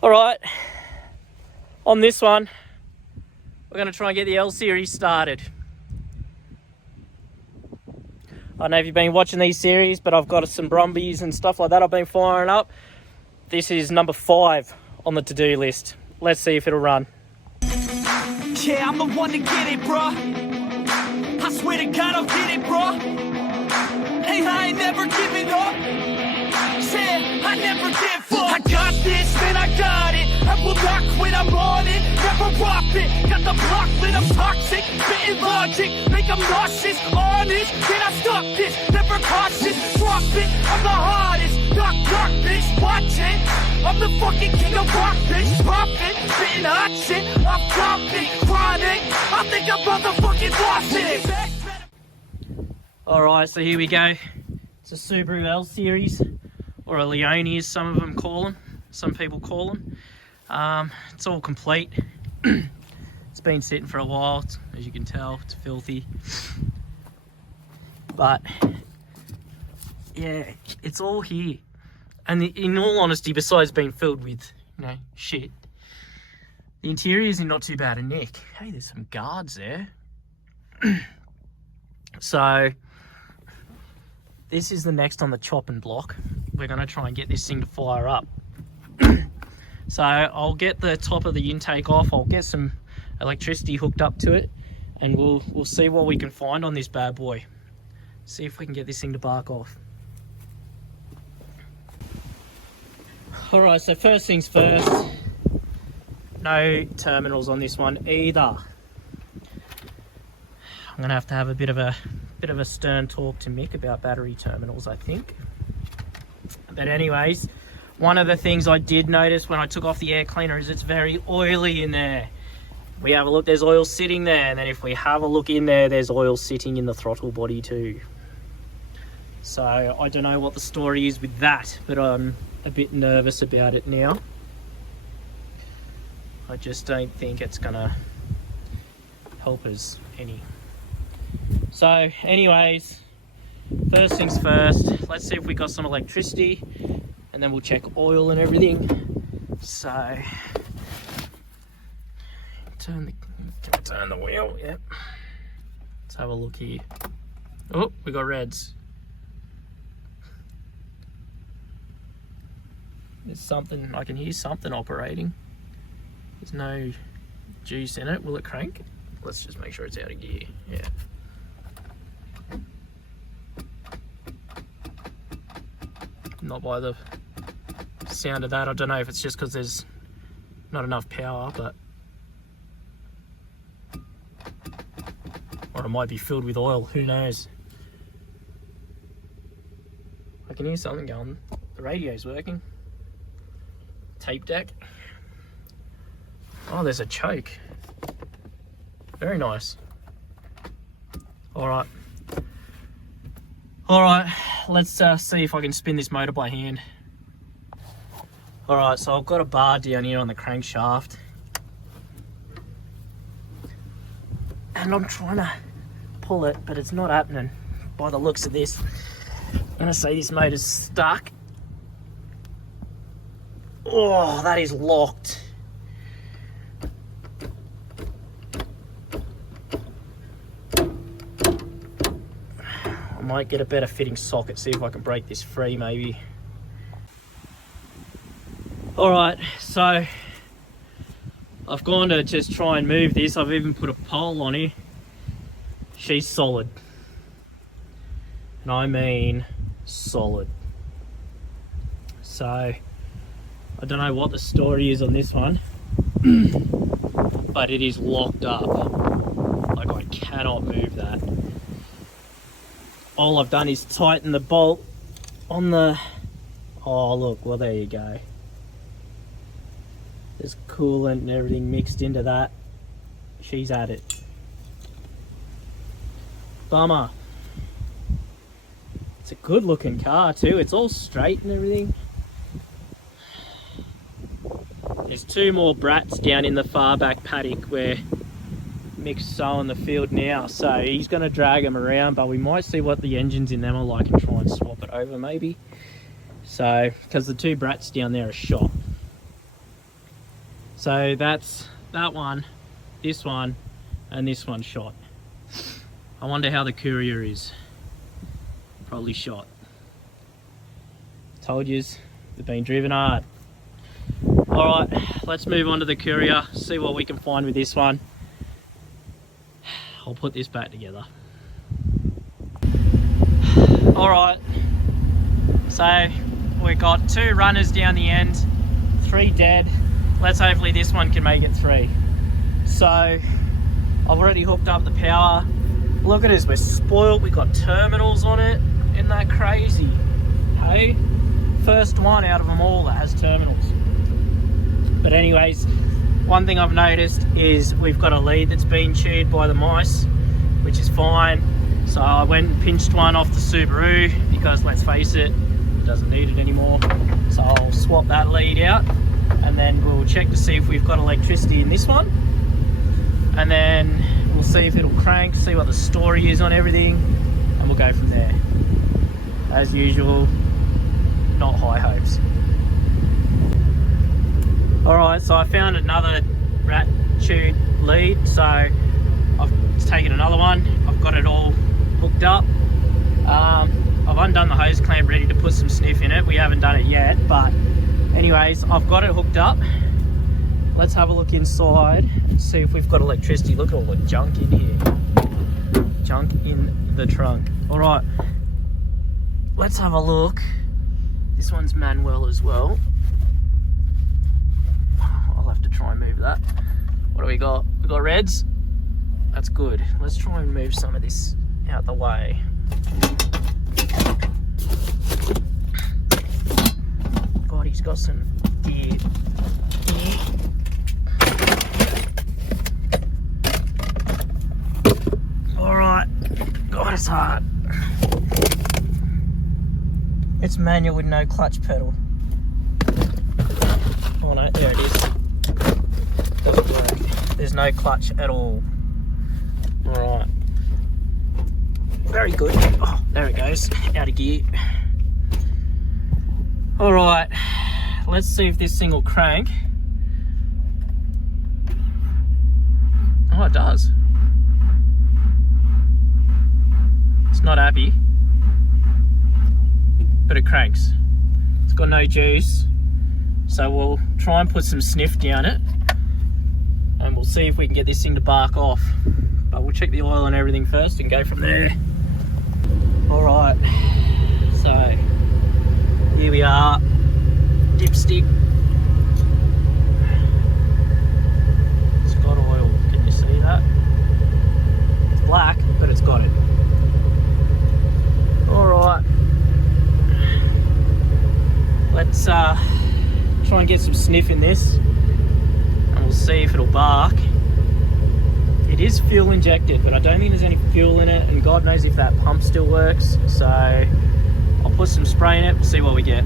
All right, on this one, we're going to try and get the L series started. I don't know if you've been watching these series, but I've got some brumbies and stuff like that I've been firing up. This is number 5 on the to-do list. Let's see if it'll run. Yeah, I'm the one to get it, bruh. I swear to God, I'll get it, bruh. Hey, I ain't never giving up. Yeah, I never give up. I got this, man, I got it. I will not quit, I'm on it. Never rock it. Got the block lit, I'm toxic. Spitting logic, make them nauseous. Honest, can I stop this? Never cautious, drop it. I'm the hardest. Knock, knock, bitch, watch it. I'm the fucking king of rock, bitch. Poppin', spitting hot shit. I'm dropping, chronic. I think I'm motherfucking lost it. Alright, so here we go. It's a Subaru L series, or a Leonie as some of them call them. Some people call them. It's all complete. It's been sitting for a while, as you can tell, it's filthy. But, yeah, it's all here. And in all honesty, besides being filled with, shit, the interior is in not too bad a nick. Hey, there's some guards there. So, this is the next on the chopping block. We're going to try and get this thing to fire up. So, I'll get the top of the intake off. I'll get some electricity hooked up to it. And we'll see what we can find on this bad boy. See if we can get this thing to bark off. Alright, so first things first, no terminals on this one either. I'm gonna have to have a bit of a stern talk to Mick about battery terminals, I think. But anyways, one of the things I did notice when I took off the air cleaner is it's very oily in there. We have a look, there's oil sitting there, and then if we have a look in there, there's oil sitting in the throttle body too. So I don't know what the story is with that, but I'm a bit nervous about it now. I just don't think it's gonna help us any. So anyways, first things first, let's see if we got some electricity and then we'll check oil and everything. So can I turn the wheel? Yep. Let's have a look here. Oh, we got reds. There's something, I can hear something operating. There's no juice in it. Will it crank? Let's just make sure it's out of gear. Yeah. Not by the sound of that. I don't know if it's just because there's not enough power, but or it might be filled with oil, who knows. I can hear something going. The radio's working. Tape deck. Oh, there's a choke. Very nice. Alright, let's see if I can spin this motor by hand. Alright, so I've got a bar down here on the crankshaft. And I'm trying to pull it, but it's not happening by the looks of this. I'm going to say this motor's stuck. Oh, that is locked. I might get a better fitting socket, see if I can break this free maybe. Alright, so I've gone to just try and move this. I've even put a pole on here. She's solid. And I mean solid. So I don't know what the story is on this one, but it is locked up. Like, I cannot move that. All I've done is tighten the bolt on the... Oh, look, well, there you go. There's coolant and everything mixed into that. She's at it. Bummer. It's a good looking car too. It's all straight and everything. There's 2 more brats down in the far back paddock where Mick's sowing the field now, so he's going to drag them around, but we might see what the engines in them are like and try and swap it over maybe. So, because the 2 brats down there are shot. So that's that one, this one, and this one shot. I wonder how the Courier is. Probably shot. Told yous, they've been driven hard. Alright, let's move on to the Courier, see what we can find with this one. I'll put this back together. Alright, so we've got 2 runners down the end, 3 dead. Let's hopefully this one can make it 3. So I've already hooked up the power. Look at us, we're spoiled. We got terminals on it. Isn't that crazy? Hey, first one out of them all that has terminals. But anyways, one thing I've noticed is we've got a lead that's been chewed by the mice, which is fine. So I went and pinched one off the Subaru because, let's face it, it doesn't need it anymore. So I'll swap that lead out and then we'll check to see if we've got electricity in this one. And then we'll see if it'll crank, see what the story is on everything, and we'll go from there. As usual, not high hopes. Alright, so I found another rat chewed lead, so I've taken another one. I've got it all hooked up. I've undone the hose clamp, ready to put some sniff in it. We haven't done it yet, but anyways, I've got it hooked up. Let's have a look inside and see if we've got electricity. Look at all the junk in here. Junk in the trunk. Alright, let's have a look. This one's manual as well. I'll have to try and move that. What do we got? We got reds. That's good. Let's try and move some of this out the way. God, he's got some gear. Alright. God, it's hard. It's manual with no clutch pedal. Oh no, there it is. Doesn't work. There's no clutch at all. Alright. Very good. Oh, there it goes. Out of gear. Alright. Let's see if this thing will crank. Oh, it does. It's not happy, but it cranks. It's got no juice. So we'll try and put some sniff down it and we'll see if we can get this thing to bark off. But we'll check the oil and everything first and go from there. Alright, so here we are, dipstick. It's got oil, can you see that? It's black, but it's got it. Alright, let's try and get some sniff in this and we'll see if it'll bark. It is fuel injected, but I don't think there's any fuel in it, and God knows if that pump still works. So I'll put some spray in it, we'll see what we get.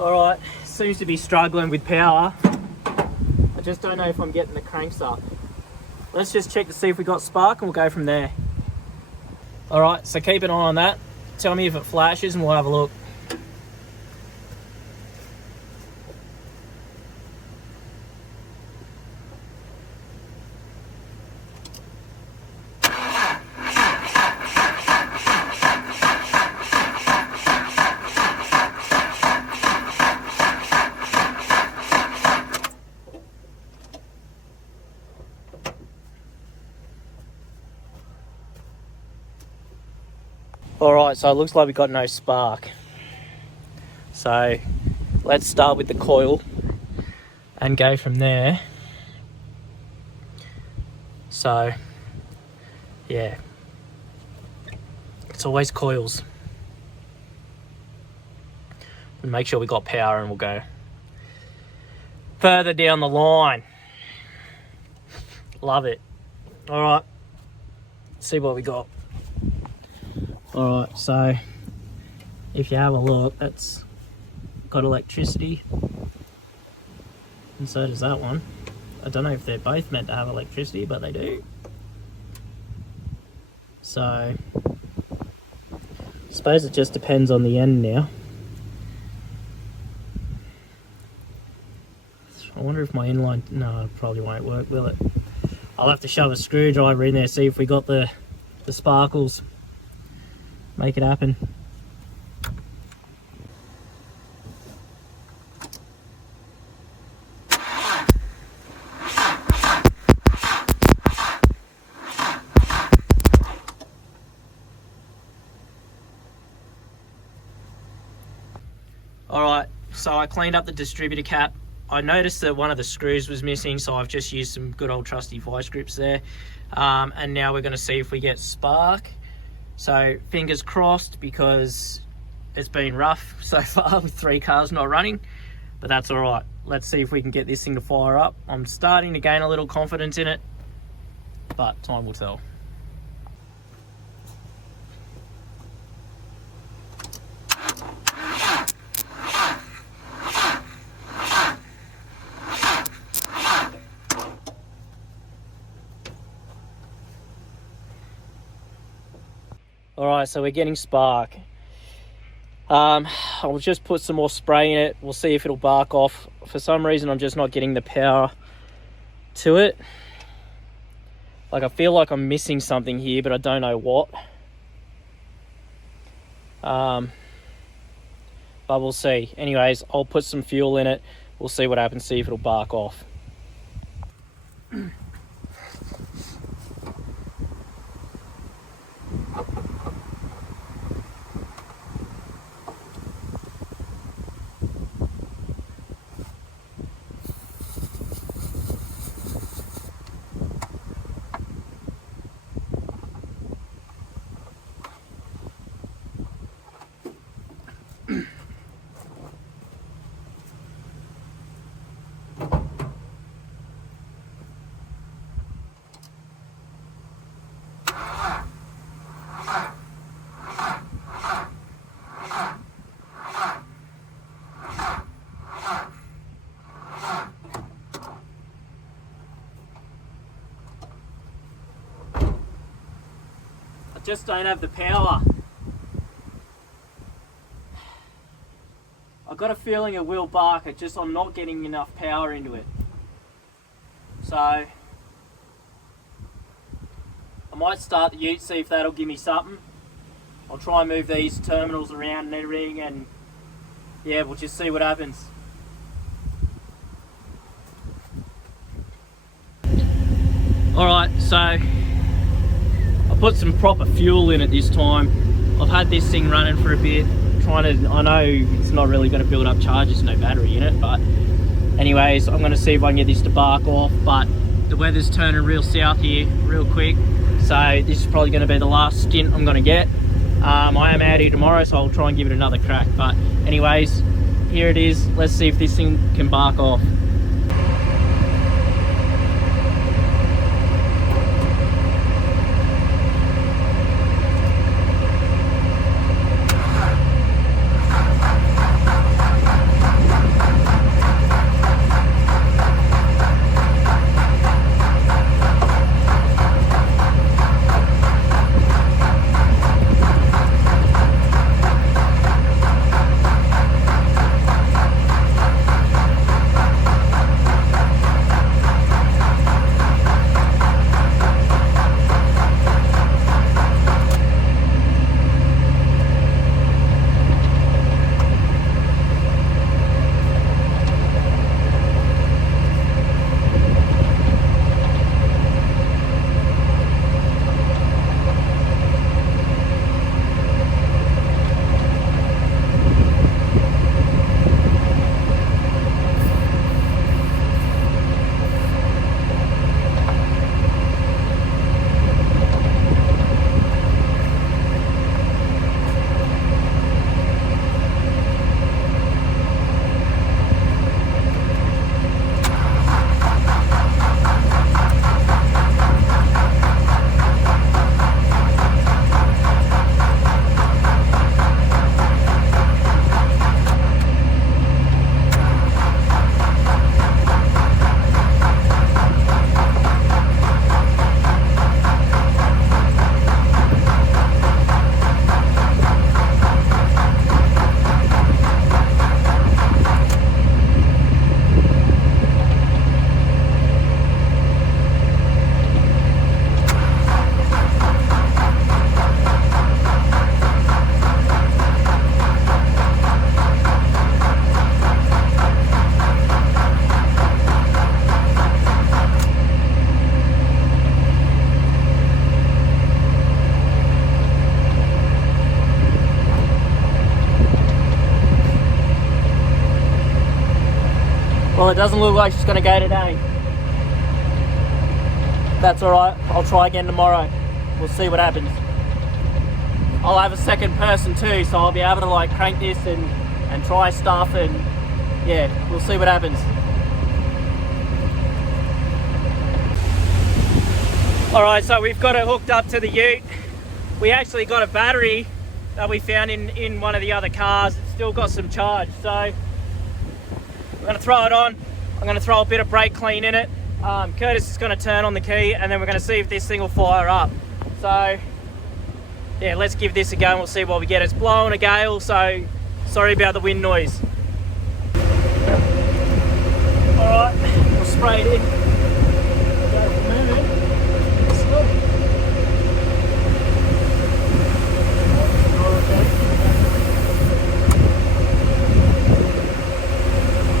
Alright, seems to be struggling with power. I just don't know if I'm getting the cranks up. Let's just check to see if we got spark and we'll go from there. Alright, so keep an eye on that. Tell me if it flashes and we'll have a look. Alright, so it looks like we got no spark. So let's start with the coil and go from there. So yeah, it's always coils. And make sure we got power and we'll go further down the line. Love it. Alright, see what we got. Alright, so if you have a look, that's got electricity, and so does that one. I don't know if they're both meant to have electricity, but they do. So I suppose it just depends on the end now. I wonder if my inline, no, it probably won't work, will it? I'll have to shove a screwdriver in there, see if we got the sparkles. Make it happen. Alright, so I cleaned up the distributor cap. I noticed that one of the screws was missing, so I've just used some good old trusty vice grips there. And now we're going to see if we get spark. So fingers crossed, because it's been rough so far with 3 cars not running, but that's all right. Let's see if we can get this thing to fire up. I'm starting to gain a little confidence in it, but time will tell. Alright, so we're getting spark. I'll just put some more spray in it. We'll see if it'll bark off. For some reason, I'm just not getting the power to it. Like, I feel like I'm missing something here, but I don't know what. But we'll see. Anyways, I'll put some fuel in it. We'll see what happens, see if it'll bark off. Just don't have the power. I've got a feeling it will bark, it's just I'm not getting enough power into it. So I might start the ute, see if that'll give me something. I'll try and move these terminals around and everything, and yeah, we'll just see what happens. Alright, so I put some proper fuel in it this time. I've had this thing running for a bit, I know it's not really going to build up charges, no battery in it, but anyways, I'm going to see if I can get this to bark off. But the weather's turning real south here real quick, so this is probably going to be the last stint I'm going to get. I am out here tomorrow, so I'll try and give it another crack. But anyways, here it is. Let's see if this thing can bark off. Well, it doesn't look like she's going to go today. That's alright, I'll try again tomorrow. We'll see what happens. I'll have a second person too, so I'll be able to like crank this and try stuff, and yeah, we'll see what happens. Alright, so we've got it hooked up to the ute. We actually got a battery that we found in one of the other cars. It's still got some charge, so I'm going to throw it on. I'm going to throw a bit of brake clean in it. Curtis is going to turn on the key, and then we're going to see if this thing will fire up. So yeah, let's give this a go and we'll see what we get. It's blowing a gale, so sorry about the wind noise. Alright, we'll spray it in.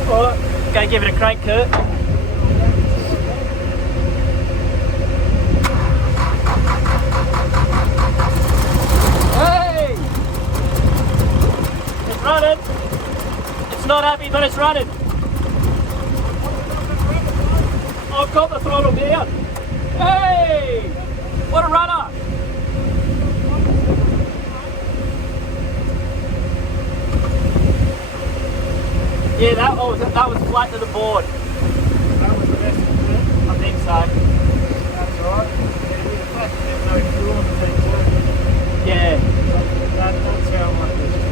Alright, go give it a crank, Kurt. Hey! It's running. It's not happy, but it's running. I've got the throttle down. Hey! What a runner! Yeah, that was flat to the board. That was the best of it. I think so. That's right. Yeah, there's no fuel on the thing too. Yeah. That's how much this is.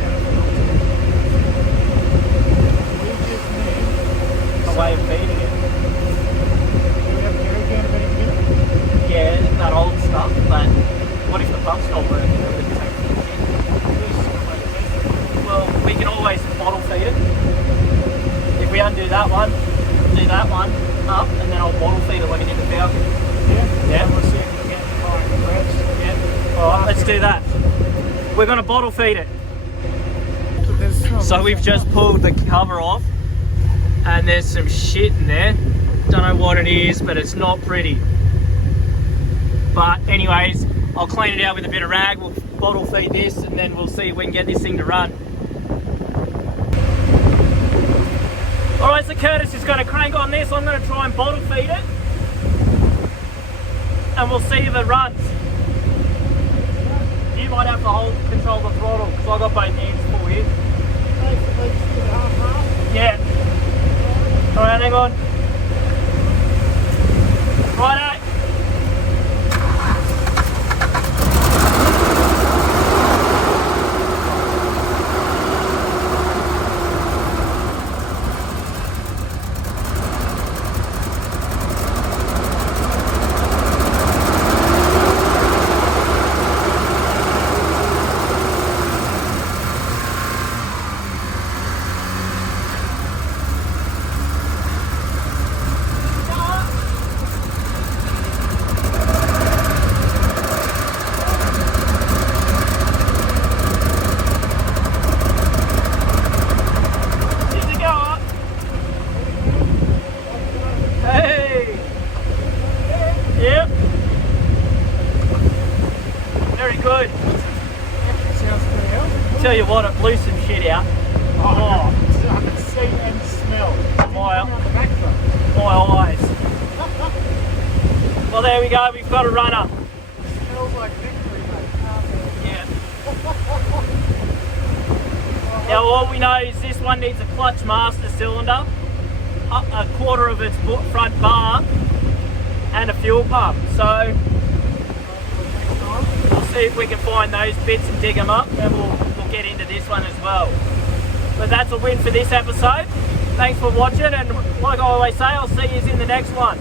We just need A way of feeding it. Do we have to go down a bit of it? Yeah, that old stuff, but what if the pump's not working? Well, we can always bottle feed it. If we undo that one, do that one up, and then I'll bottle feed it like I did the Falcon. Yeah? Yeah. We'll see if we can get the bike press. Yeah. Alright, let's do that. We're going to bottle feed it. So we've just pulled the cover off, and there's some shit in there. Don't know what it is, but it's not pretty. But anyways, I'll clean it out with a bit of rag, we'll bottle feed this, and then we'll see if we can get this thing to run. Alright, so Curtis is going to crank on this. I'm going to try and bottle feed it, and we'll see if it runs. You might have to control the throttle, because I've got both hands full here. Yeah. Alright, hang on. Righto. Tell you what, it blew some shit out. Oh, I can see and smell. My My eyes. Well, there we go. We've got a runner. Smells like victory, mate. Yeah. Now, all we know is this one needs a clutch master cylinder, a quarter of its front bar, and a fuel pump. So we'll see if we can find those bits and dig them up, and we'll get into this one as well. But that's a win for this episode. Thanks for watching, and like I always say, I'll see you in the next one.